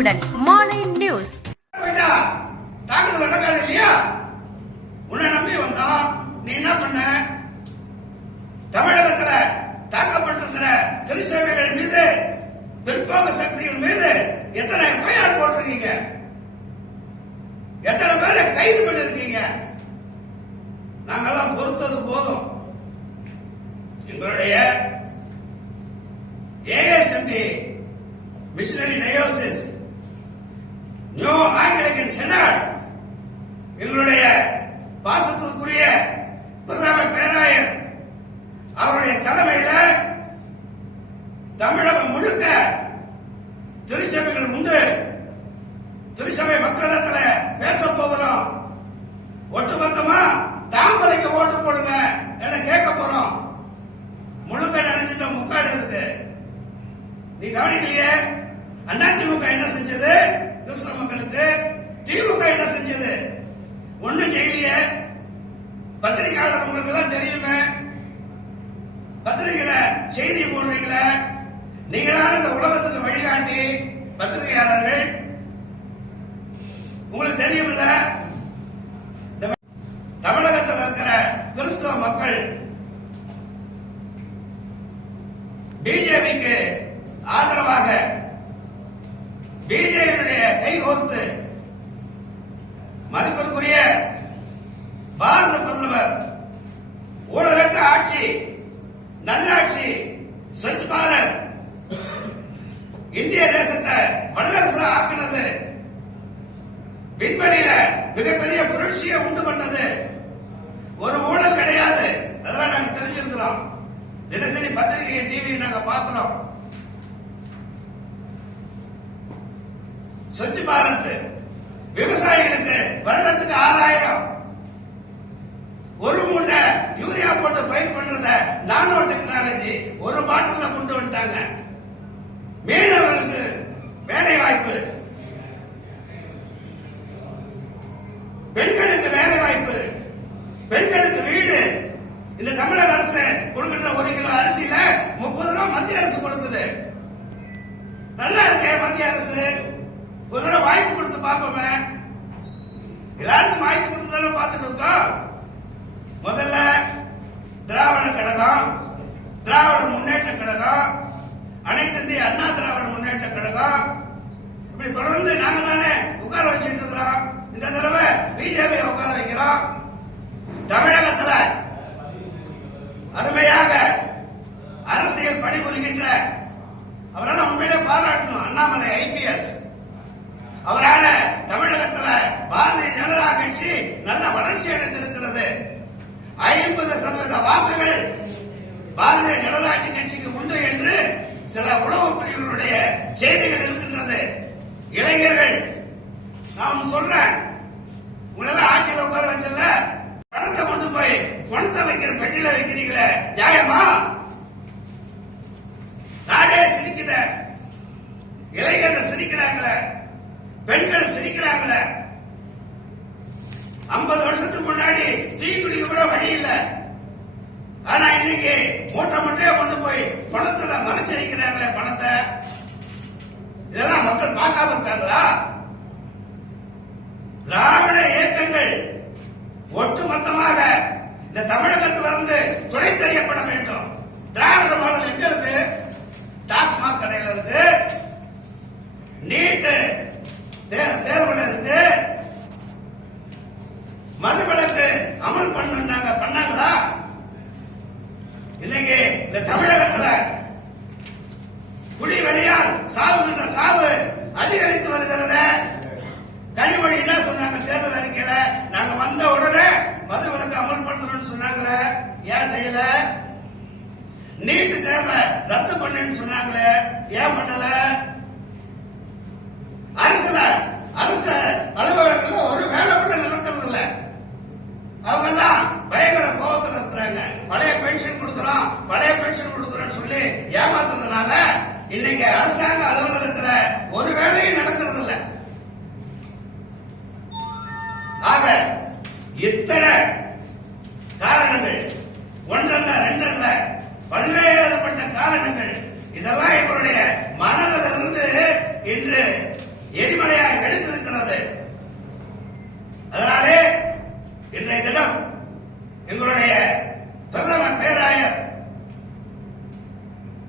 உடனுக்குடன் மாலை நியூஸ். இல்லையா? உன்னை நம்பி வந்தோம் நீ என்ன பண்ண? தமிழகத்துல தாக்கப்பட்டிருக்கிற திருச்சேவைகள் மீது பிற்போக சக்திகள் மீது எத்தனை எஃப்ஐஆர் போட்டிருக்கீங்க? எத்தனை பேரை கைது பண்ணிருக்கீங்க நாங்கெல்லாம் பொறுத்தது போதும். எங்களுடைய ASMP missionary diocese new Anglican synod எங்களுடைய பாசத்துக்குரிய பிரதம பேராயர் அவருடைய தலைமையில தமிழகம் முழுக்க திருச்சபைகள் உண்டு. திருச்சபை மக்களிடத்துல பேச போகிறோம். ஒட்டுமொத்தமா தாம்பரைக்கு ஓட்டு போடுங்க என கேட்க போறோம். முழுக்க நினைஞ்சிட்ட முக்காடு இருக்கு. நீ கவனிக்கலையே? அதிமுக என்ன செஞ்சது? கிறிஸ்தவ மக்களுக்கு திமுக என்ன செஞ்சது? ஒண்ணு ஜெயிலிய. பத்திரிகையாளர் உங்களுக்கு எல்லாம் தெரியுமே. பத்திரிகையில செய்தி போடுறீங்களே. நீங்களான இந்த உலகத்துக்கு வழிகாட்டி பத்திரிகையாளர்கள். உங்களுக்கு தெரியுமில்ல? இந்த தமிழகத்தில் இருக்கிற கிறிஸ்தவ மக்கள் பிஜேபியுடைய மதிப்பிற்குரிய பாரத பிரதமர் ஊழலற்ற ஆட்சி நல்லாட்சி ஸ்வச் பாரத் இந்திய தேசத்தை வல்லரசு ஆக்கினது. விண்வெளியில மிகப்பெரிய புரட்சியை உண்டு பண்ணது. ஒரு ஊழல் கிடையாது. அதெல்லாம் நாங்க தெரிஞ்சிருக்கிறோம். தினசரி பத்திரிகை டிவி நாங்க பாக்குறோம் ஸ்வச் பாரத் விவசாயிகளுக்கு வருடத்துக்கு ஆறாயிரம். ஒரு மூட்டை யூரியா போட்டு பயிர் பண்றத நானோ டெக்னாலஜி ஒரு பாட்டில்ல கொண்டு வந்துட்டாங்க. மீனவர்களுக்கு வேலை வாய்ப்பு பெண்களுக்கு வேலை வாய்ப்பு பெண்களுக்கு வீடு. இந்த தமிழக அரசு கொடுக்கின்ற ஒரு கிலோ அரிசியில முப்பது ரூபாய் மத்திய அரசு கொடுக்குது. நல்லா இருக்கேன் மத்திய அரசு? கொடுத்து பார்ப்போமே. எல்லாருக்கும் வாய்ப்பு கொடுத்து தானே பார்த்துட்டு இருக்கோம். முதல்ல திராவிட கழகம் திராவிட முன்னேற்ற கழகம் அனைத்து இந்திய அண்ணா திராவிட முன்னேற்ற கழகம். இப்படி தொடர்ந்து நாங்க தானே உட்கார வச்சுட்டு இருக்கிறோம். இந்த தடவை பிஜேபி உட்கார வைக்கிறோம். தமிழகத்துல நல்ல வளர்ச்சி அடைந்திருக்கிறது. ஐம்பது சதவீத வாக்குகள் பாரதிய ஜனதா கட்சிக்கு உண்டு என்று சில உளவு பிரிவுகளுடைய செய்திகள் இருக்கின்றது. இளைஞர்கள் நான் சொல்றேன் உங்களெல்லாம் ஆட்சியில் உட்கார வச்சல பணத்தை கொண்டு போய் பணத்தை வைக்கிற பெட்டியில வைக்கிறீங்களே நியாயமா? நாடே சிரிக்குத. இளைஞர்கள் சிரிக்கிறாங்களே பெண்கள் சிரிக்கிறாங்களே. ஐம்பது வருஷத்துக்கு முன்னாடி டீ குடிக்க கூட வழி இல்ல. ஆனா இன்னைக்கு மூட்டை மட்டும் கொண்டு போய் பணத்துல மறைச்சு வைக்கிறாங்களே பணத்தை. இதெல்லாம் மக்கள் பார்க்காம இருக்காங்களா? திராவிட இயக்கங்கள் ஒட்டுமொத்தமாக இந்த தமிழகத்திலிருந்து துணை தெரியப்பட வேண்டும். திராவிட மாடல் எங்க இருந்து டாஸ்மாக் கடையில இருந்து நீட்டு தே- தேர்வுல இருக்கு மதுவிலக்கு அமல் பண்ணாங்க பண்ணாங்களா இன்னைக்கு இந்த தமிழகத்துல குடிவரியால் சாவுகின்ற சாவு அதிகரித்து வருகிறது கனிமொழி என்ன சொன்னாங்க? தேர்தல் அறிக்கையில நாங்க வந்த உடனே மதுவிலக்கு அமல் பண்றோம்னு சொன்னாங்களே. ஏன் செய்யல? நீட்டு தேர்வை ரத்து பண்ணுன்னு சொன்னாங்களே. ஏன் பண்ணல? அரசுல அரசு அலுவலகங்கள்ல இன்னைக்கு அரசாங்க அலுவலகத்துல ஒரு வேலையும் நடக்கிறது இல்ல ஆக இத்தனை காரணங்கள் ஒன்றல்ல ரெண்டல்ல பல்வேறுபட்ட காரணங்கள் இதெல்லாம் எங்களுடைய மனதிலிருந்து இன்று எரிமலையாக எடுத்திருக்கிறது அதனாலே இன்றைய தினம் எங்களுடைய பிரதம பேராயர்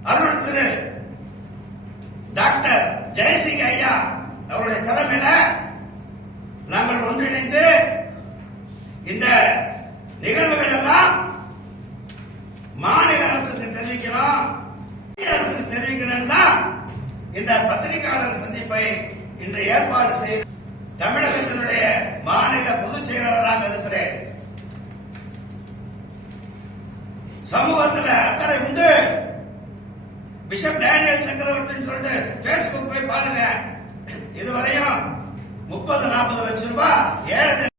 அருள் திரு ஜெயசிங் ஐயா அவருடைய தலைமையில நாங்கள் ஒன்றிணைந்து இந்த நிகழ்வுகள் எல்லாம் மாநில அரசுக்கு தெரிவிக்கிறோம். மத்திய அரசுக்கு தெரிவிக்கிறேன் தான் இந்த பத்திரிகையாளர் சந்திப்பை இன்று ஏற்பாடு செய்து தமிழகத்தினுடைய மாநில பொதுச் செயலாளராக இருக்கிறேன். சமூகத்தில் அக்கறை உண்டு. பிஷப் டேனியல் சக்கரவர்த்தின்னு சொல்லிட்டு பேஸ்புக் முப்பது நாற்பது லட்சம் ரூபாய் ஏழை